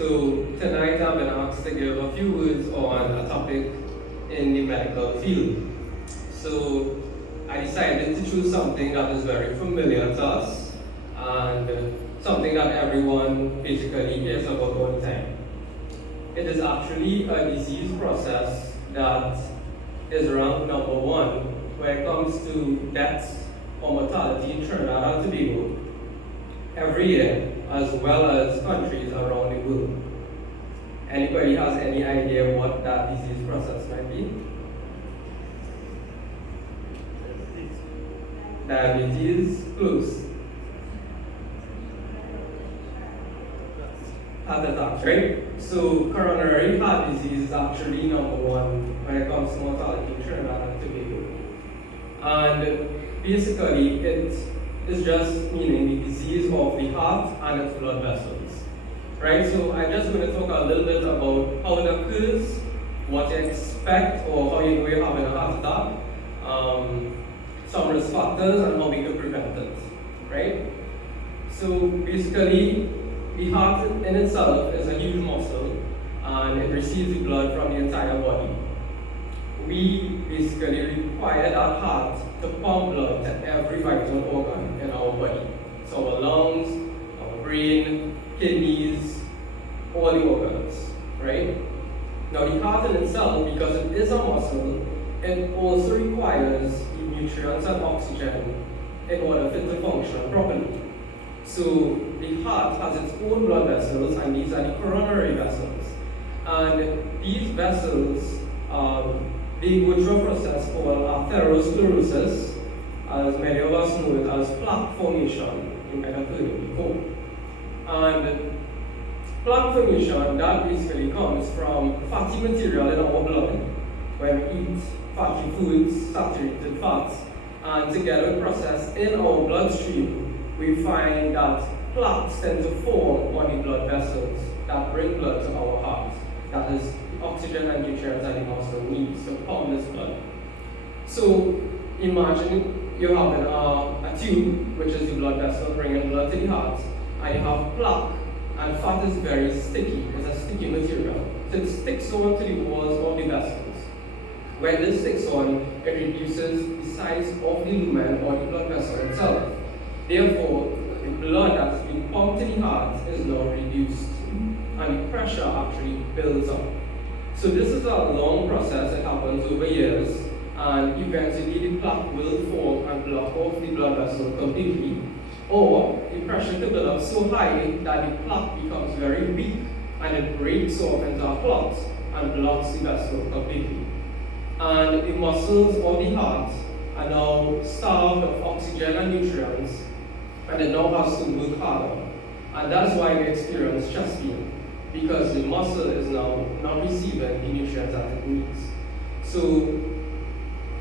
So tonight I've been asked to give a few words on a topic in the medical field. So I decided to choose something that is very familiar to us and something that everyone basically hears about all the time. It is actually a disease process that is ranked number one when it comes to deaths or mortality in Trinidad and Tobago every year, as well as countries around the world. Anybody has any idea what that disease process might be? Diabetes, close. Heart attacks, right? So coronary heart disease is actually number one when it comes to mortality in Trinidad and Tobago. And basically it is just meaning the disease of the heart and its blood vessels. Right? So I'm just going to talk a little bit about how it occurs, what you expect or how you know you're having a heart attack, some risk factors and how we can prevent it. Right? So basically the heart in itself is a huge muscle and it receives the blood from the entire body. We basically require that heart to pump blood to every vital organ in our body. So our lungs, our brain, kidneys, all the organs, right? Now the heart in itself, because it is a muscle, it also requires the nutrients and oxygen in order for it to function properly. So the heart has its own blood vessels, and these are the coronary vessels. And these vessels, they go through a process called atherosclerosis, as many of us know it as plaque formation. You might have heard it before. And plaque formation, that basically comes from fatty material in our blood when we eat fatty foods, saturated fats, and together with process in our bloodstream, we find that plaques tend to form on the blood vessels that bring blood to our heart. That is the oxygen and nutrients that the muscle needs to pump this blood. So imagine you're having a tube, which is the blood vessel bringing blood to the heart, and you have plaque, and fat is very sticky. It's a sticky material. So it sticks on to the walls of the vessels. When this sticks on, it reduces the size of the lumen or the blood vessel itself. Therefore, the blood that's being pumped to the heart is now reduced, and the pressure actually builds up. So this is a long process that happens over years, and eventually the plaque will form and block off the blood vessel completely, or the pressure could build up so high that the plaque becomes very weak and it breaks off into a clot and blocks the vessel completely. And the muscles of the heart are now starved of oxygen and nutrients, and it now has to work harder. And that's why we experience chest pain, because the muscle is now not receiving the nutrients that it needs. So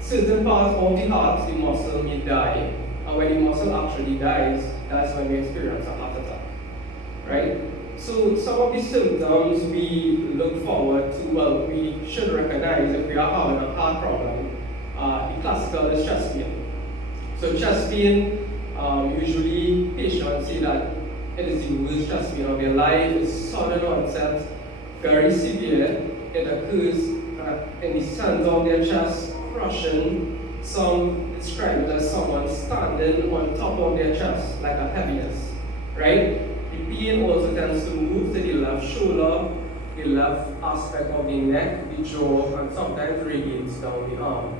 certain parts of the heart, the muscle may die, and when the muscle actually dies, that's when we experience a heart attack, right? So some of the symptoms we look forward to, well, we should recognize if we are having a heart problem. The classical is chest pain. So chest pain, usually patients say that it is the worst chest pain of their life. It's sudden onset, very severe. It occurs in the center of their chest, crushing. Some describe it as someone standing on top of their chest, like a heaviness, right? The pain also tends to move to the left shoulder, the left aspect of the neck, the jaw, and sometimes radiates down the arm.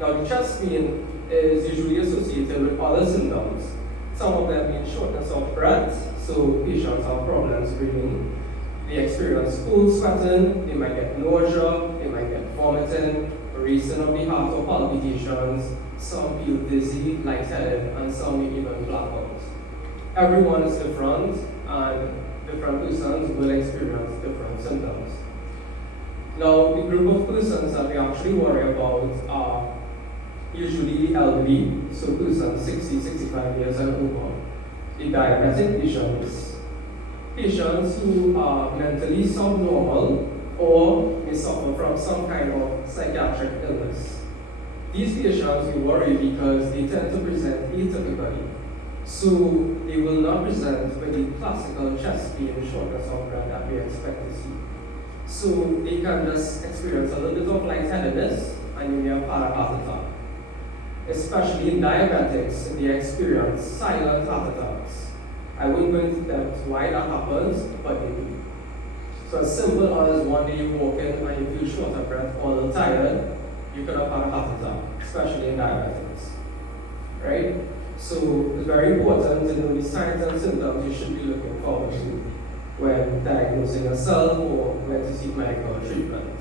Now, the chest pain is usually associated with other symptoms. Some of them being shortness of breath, so patients have problems breathing. They experience cold sweating, they might get nausea, they might get vomiting, racing of the heart or palpitations. Some feel dizzy, lightheaded, and some may even black out. Everyone is different, and different persons will experience different symptoms. Now, the group of persons that we actually worry about are usually the elderly, so persons 60, 65 years and over, the diabetic patients, patients who are mentally subnormal or may suffer from some kind of psychiatric illness. These patients we worry because they tend to present atypically. So they will not present with the classical chest pain, shortness of breath that we expect to see. So they can just experience a little bit of lightheadedness and you may have had a heart attack. Especially in diabetics, they experience silent heart attacks. I won't go into depth why that happens, but they do. So as simple as one day you walk in and you feel short of breath or a little tired, you could have had a heart attack, especially in diabetics. Right? So it's very important to know the signs and symptoms you should be looking forward to when diagnosing yourself or when to seek medical treatment.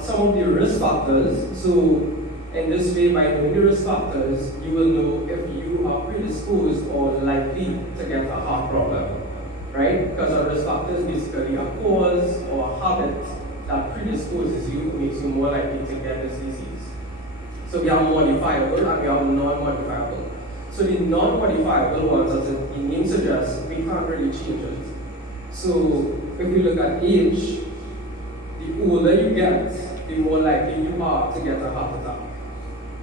Some of the risk factors, so in this way, by knowing the risk factors, you will know if you are predisposed or likely to get a heart problem, right? Because our risk factors basically a cause or a habit that predisposes you, makes you more likely to get this disease. So we have modifiable and we have non-modifiable. So the non-modifiable ones, as the name suggests, we can't really change it. So if you look at age, the older you get, the more likely you are to get a heart attack.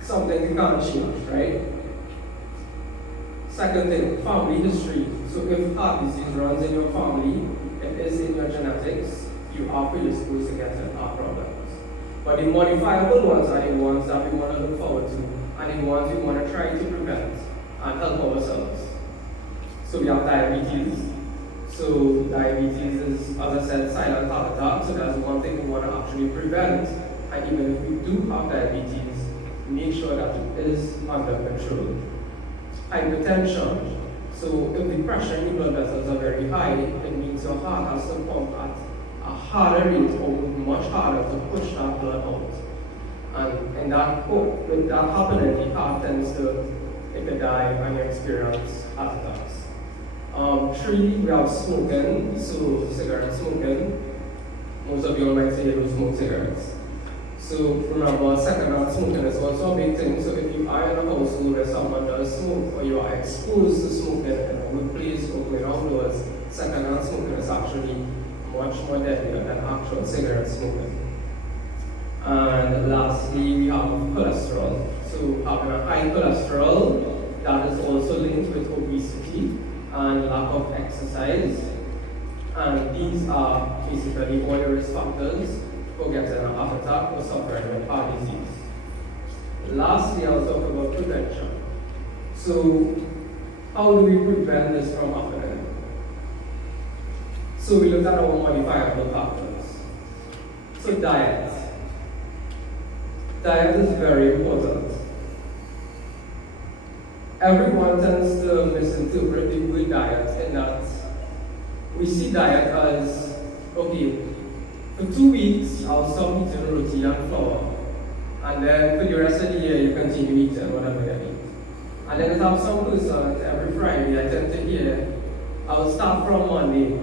Something you can't change, right? Second thing, family history. So if heart disease runs in your family, it is in your genetics, you are predisposed to getting heart problems. But the modifiable ones are the ones that we want to look forward to, and the ones we want to try to prevent and help ourselves. So we have diabetes. So diabetes is, as I said, silent heart attack, so that's one thing we want to actually prevent. And even if we do have diabetes, make sure that it is under control. Hypertension. So if the pressure in your blood vessels are very high, it means your heart has to pump at a harder rate or much harder to push that blood out. And with that happening, the heart tends to die and you experience heart attacks. 3, we have smoking, so cigarette smoking. Most of you might say you don't smoke cigarettes. So remember, secondhand smoking is also a big thing. So if you are in a household where someone does smoke or you are exposed to smoking in a workplace or going outdoors, secondhand smoking is actually much more deadlier than actual cigarette smoking. And lastly, we have cholesterol. So having a high cholesterol, that is also linked with obesity and lack of exercise. And these are basically all the risk factors for getting a heart attack or suffering with heart disease. Lastly, I'll talk about prevention. So how do we prevent this from happening? So we look at our modifiable factors. So diet. Diet is very important. Everyone tends to misinterpret the word diet in that we see diet as, okay, for 2 weeks I'll stop eating roti and flour, and then for the rest of the year you continue eating whatever you eat. And then I have some person every Friday I tend to hear, I'll start from Monday.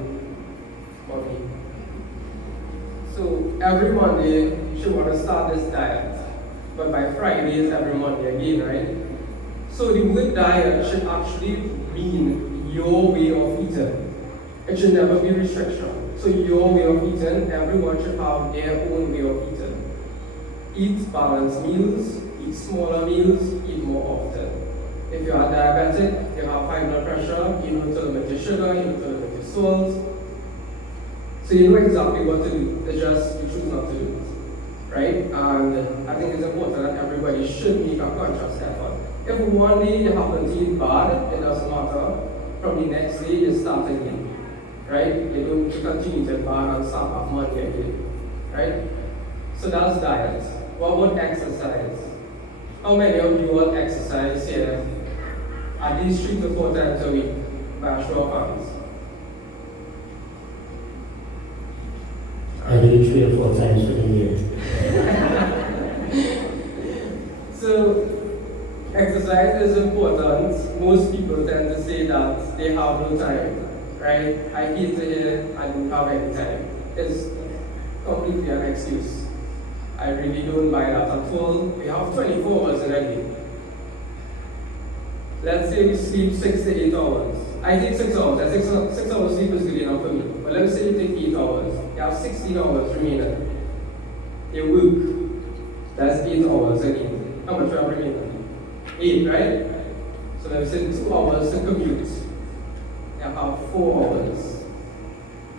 So every Monday you should want to start this diet, but by Friday is every Monday again, right? So the word diet should actually mean your way of eating. It should never be restriction. So your way of eating, everyone should have their own way of eating. Eat balanced meals, eat smaller meals, eat more often. If you are diabetic, you have high blood pressure, you need to limit your sugar, you need to limit your salt. So you know exactly what to do, it's just you choose not to do it, right? And I think it's important that everybody should make a conscious effort. If one day you happen to eat bad, it doesn't matter. From the next day, you start again, right? You don't continue to eat bad and start off Monday again, right? So that's diet. What about exercise? How many of you all exercise here at least 3 to 4 times a week by a show of hands? I do it 3 or 4 times for the year. So, exercise is important. Most people tend to say that they have no time, right? I hate to hear I don't have any time. It's completely an excuse. I really don't buy that at all. We have 24 hours in a day. Let's say we sleep 6 to 8 hours. I take 6 hours. I think 6 hours sleep is good enough for me. But let's say you take 8 hours. You have 16 hours remaining. You work. That's 8 hours again. How much you have remaining? 8, right? So So let me say 2 hours to commute. You have 4 hours.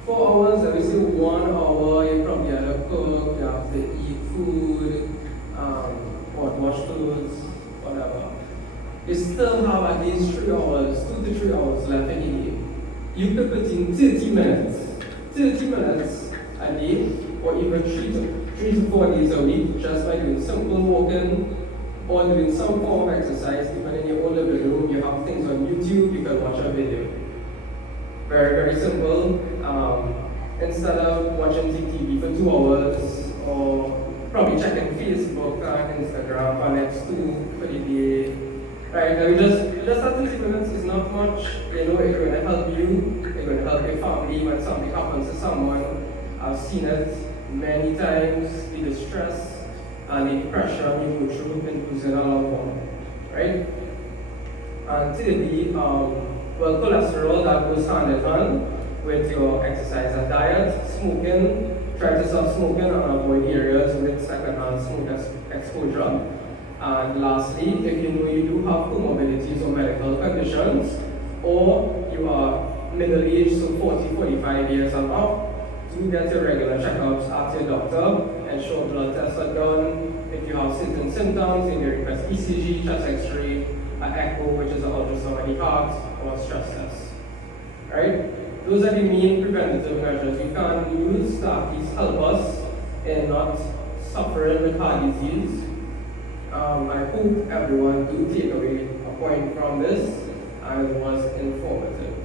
4 hours, let me say 1 hour, you probably have to cook, you have to eat food, or wash clothes, whatever. You still have at least 3 hours, 2 to 3 hours left in the day. You could put in 30 minutes a day, or even 3 to 4 days a week, just by doing simple walking, or doing some form of exercise. Even in your own living room, you have things on YouTube, you can watch a video. Very, very simple. Instead of watching TV for 2 hours, or probably checking Facebook and Instagram for next 2 for the day. Right, now just 30 minutes is not much. You know, it's going to help you, it's going to help your family when something happens to someone. I've seen it many times, the distress and the pressure you go through in losing a loved one. Right? And thirdly, well, cholesterol, that goes hand in hand with your exercise and diet. Smoking, try to stop smoking and avoid areas with secondhand smoke exposure. And lastly, if you know you do have comorbidities or medical conditions, or you are middle-aged, so 40, 45 years and up, do get your regular checkups at your doctor, ensure blood tests are done. If you have certain symptoms, you may request ECG, chest X-ray, an echo, which is an ultrasound of the heart, or a stress test. Right? Those are the main preventative measures we can use to at least help us in not suffering with heart disease. I hope everyone do take away a point from this and it was informative.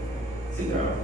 Sit down.